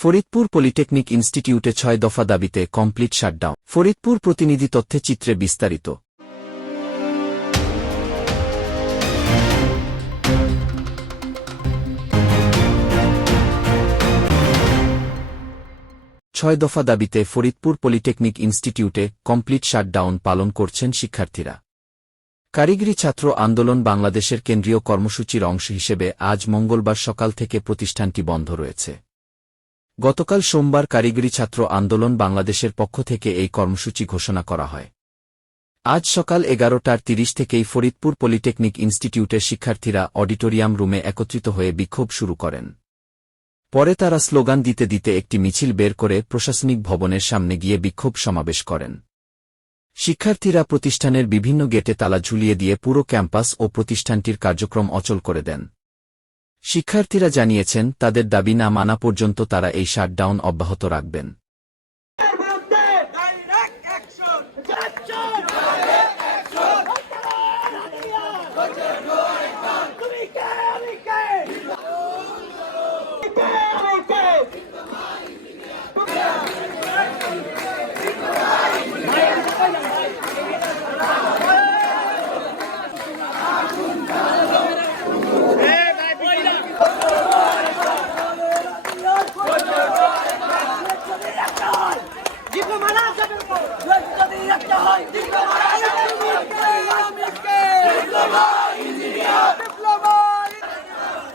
Faridpur polytechnic ইনস্টিটিউটে ছয় দফা দাবিতে কমপ্লিট শাটডাউন। ফরিদপুর প্রতিনিধি তথ্যে চিত্রে বিস্তারিত। ছয় দফা দাবিতে ফরিদপুর পলিটেকনিক ইনস্টিটিউটে কমপ্লিট শাটডাউন পালন করছেন শিক্ষার্থীরা। কারিগরি ছাত্র আন্দোলন বাংলাদেশের কেন্দ্রীয় কর্মসূচির অংশ হিসেবে আজ মঙ্গলবার সকাল থেকে প্রতিষ্ঠানটি বন্ধ রয়েছে। গতকাল সোমবার কারিগরি ছাত্র আন্দোলন বাংলাদেশের পক্ষ থেকে এই কর্মসূচি ঘোষণা করা হয়। আজ সকাল এগারোটার তিরিশ থেকেই ফরিদপুর পলিটেকনিক ইনস্টিটিউটের শিক্ষার্থীরা অডিটোরিয়াম রুমে একত্রিত হয়ে বিক্ষোভ শুরু করেন। পরে তারা স্লোগান দিতে দিতে একটি মিছিল বের করে প্রশাসনিক ভবনের সামনে গিয়ে বিক্ষোভ সমাবেশ করেন। শিক্ষার্থীরা প্রতিষ্ঠানের বিভিন্ন গেটে তালা ঝুলিয়ে দিয়ে পুরো ক্যাম্পাস ও প্রতিষ্ঠানটির কার্যক্রম অচল করে দেন। শিক্ষার্থীরা জানিয়েছেন তাদের দাবি না মানা পর্যন্ত তারা এই শাটডাউন অব্যাহত রাখবেন। এর বিরুদ্ধে direct action action direct action তুমি কে আমি কে কে আমি কে ডিপ্লোমা না যাবে যদি একটা হয় ডিপ্লোমা আমি কে ডিপ্লোমা ইঞ্জিনিয়ার ডিপ্লোমা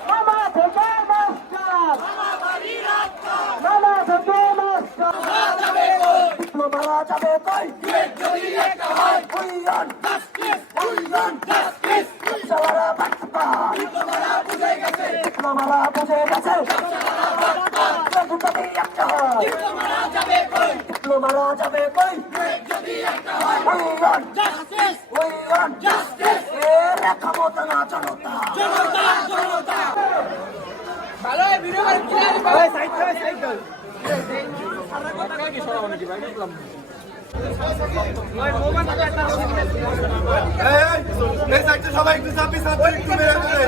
মামা থেকে মাস্টার মামা বাড়ি রাস্তা মামা থেকে মাস্টার যাবে কই ডিপ্লোমা যাবে কই? যদি একটা হয়। উইয়ন জাস্টিস। উইয়ন জাস্টিস। সালারা বাটপা। ডিপ্লোমা বুঝে গেছে। ডিপ্লোমা বুঝে গেছে। যদি একটা হয়। ডিপ্লোমা যাবে কই? ডিপ্লোমা যাবে কই? যদি একটা হয়। We want justice. We want justice. এর ক্ষমতা না জনতা। জনতা জনতা। ভালো ভিডিও করে ক্লিয়ার করে সাইড করে সাইড করে। এই সাইডে সবাই একটু চাপি চাপি একটু বেড়ে করে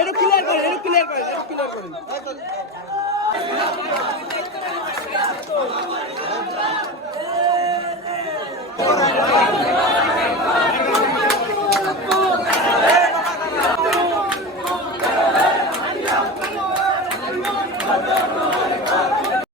এটা ক্লিয়ার করে এটা ক্লিয়ার করে এটা ক্লিয়ার করে